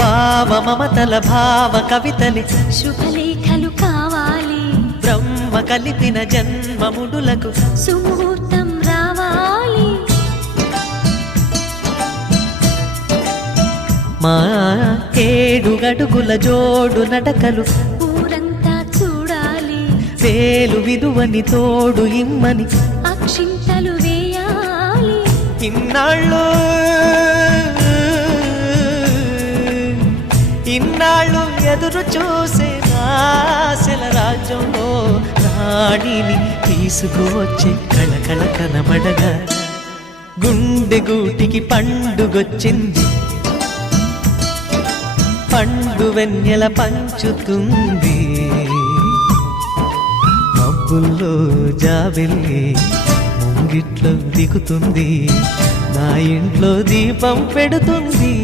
భావ మమతల భావ కవితలి శుభలేఖలు కావాలి, బ్రహ్మ కలిపిన జన్మముడులకు సుముహూర్తం రావాలి. మా 7 అడుగుల జోడు నడకలు ఊరంతా చూడాలి, వేలు విలువని తోడు ఇమ్మని అక్షింతలు వేయాలి. ఇన్నాళ్ళు ఎదురు చూసే ఆశల రాజ్యంలో రాణిని తీసుకువచ్చే కళకళ కనబడగా గుండె గూటికి పండుగొచ్చింది, పండు వెన్నెల పంచుతుంది. మబ్బుల్లో జాబిల్లి ముంగిట్లో దిగుతుంది, నా ఇంట్లో దీపం పెడుతుంది.